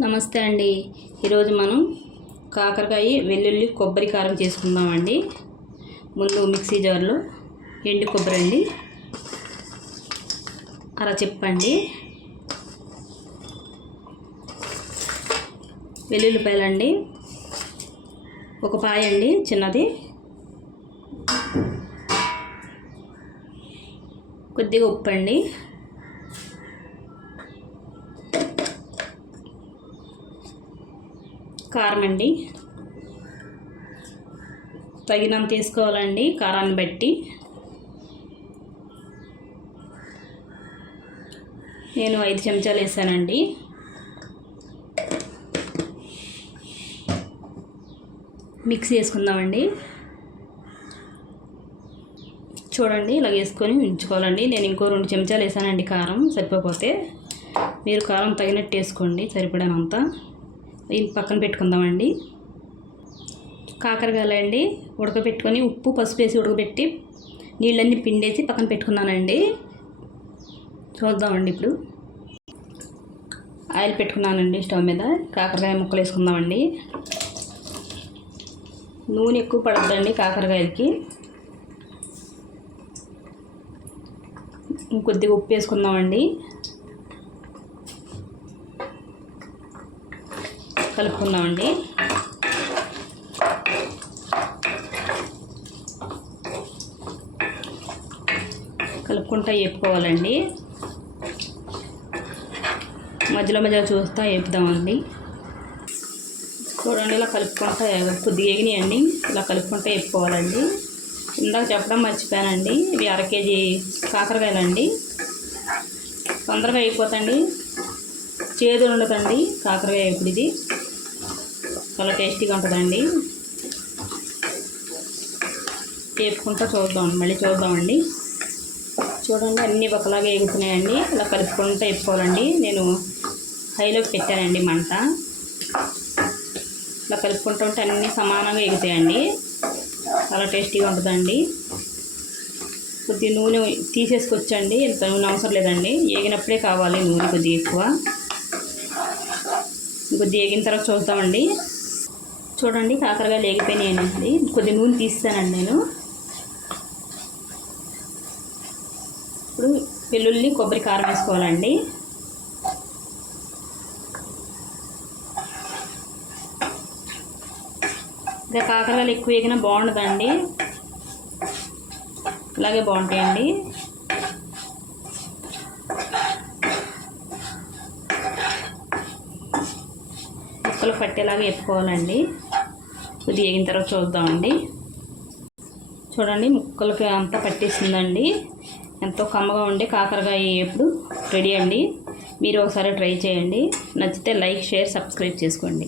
నమస్తే అండి. ఈరోజు మనం కాకరకాయ వెల్లుల్లి కొబ్బరి కారం చేసుకుందామండి. ముందు మిక్సీ జార్లో ఎండు కొబ్బరి అండి అలా చెప్పండి, వెల్లుల్లిపాయలండి ఒక పాయ అండి చిన్నది, కొద్దిగా ఉప్పు అండి, కారం అండి తగినంత తీసుకోవాలండి, కారాన్ని బట్టి. నేను 5 చెంచాలు వేసానండి. మిక్సీ వేసుకుందామండి. చూడండి ఇలా వేసుకొని ఉంచుకోవాలండి. నేను ఇంకో 2 చెంచాలు వేసానండి కారం, సరిపోతే మీరు కారం తగినట్టు వేసుకోండి, సరిపడానంత. ఇది పక్కన పెట్టుకుందామండి. కాకరకాయలండి ఉడకబెట్టుకొని ఉప్పు పసుపు వేసి ఉడకబెట్టి నీళ్ళన్నీ పిండేసి పక్కన పెట్టుకున్నానండి. చూద్దామండి. ఇప్పుడు ఆయిల్ పెట్టుకున్నానండి స్టవ్ మీద. కాకరకాయ ముక్కలు వేసుకుందామండి. నూనె ఎక్కువ పడద్దండి కాకరకాయలకి. ఇంకొద్దిగా ఉప్పు వేసుకుందామండి. కలుపుకుందామండి. కలుపుకుంటా వేపుకోవాలండి. మధ్యలో చూస్తూ వేపుదామండి. చూడండి ఇలా కలుపుకుంటా కొద్దిగా ఎగినాయండి. ఇలా కలుపుకుంటా వేపుకోవాలండి. ఇందాక చెప్పడం మర్చిపోయానండి, ఇవి 1/2 కేజీ కాకరకాయలండి. తొందరగా అయిపోతండి, చేదు ఉండదండి కాకరకాయ. ఇప్పుడు ఇది చాలా టేస్టీగా ఉంటుందండి. వేపుకుంటా మళ్ళీ చూద్దామండి. చూడండి అన్నీ ఒకలాగే ఎగుతున్నాయండి. ఇలా కలుపుకుంటూ వేపుకోవాలండి. నేను హైలోకి పెట్టానండి మంట. ఇలా కలుపుకుంటూ ఉంటే అన్నీ సమానంగా ఎగుతాయండి. చాలా టేస్టీగా ఉంటుందండి. కొద్దిగా నూనె తీసేసుకొచ్చండి, ఇంత నూనె అవసరం లేదండి. ఏగినప్పుడే కావాలి నూనె కొద్దిగా ఎక్కువ. కొద్దిగా ఏగిన తర్వాత చూద్దామండి. చూడండి కాకరకాయలు ఏగిపోయినాయండి. కొద్దిగా నూనె తీస్తానండి నేను. ఇప్పుడు వెల్లుల్లి కొబ్బరి కారం వేసుకోవాలండి. ఇంకా కాకరకాయలు ఎక్కువ వేగినా బాగుండదండి, ఇలాగే బాగుంటాయండి. ముక్కలు పట్టేలాగా వేపుకోవాలండి. కొద్దిగా వేగిన తర్వాత చూద్దామండి. చూడండి ముక్కలకి అంతా పట్టేసిందండి. ఎంతో కమ్మగా ఉండే కాకరకాయ వేపుడు రెడీ అండి. మీరు ఒకసారి ట్రై చేయండి. నచ్చితే లైక్, షేర్, సబ్స్క్రైబ్ చేసుకోండి.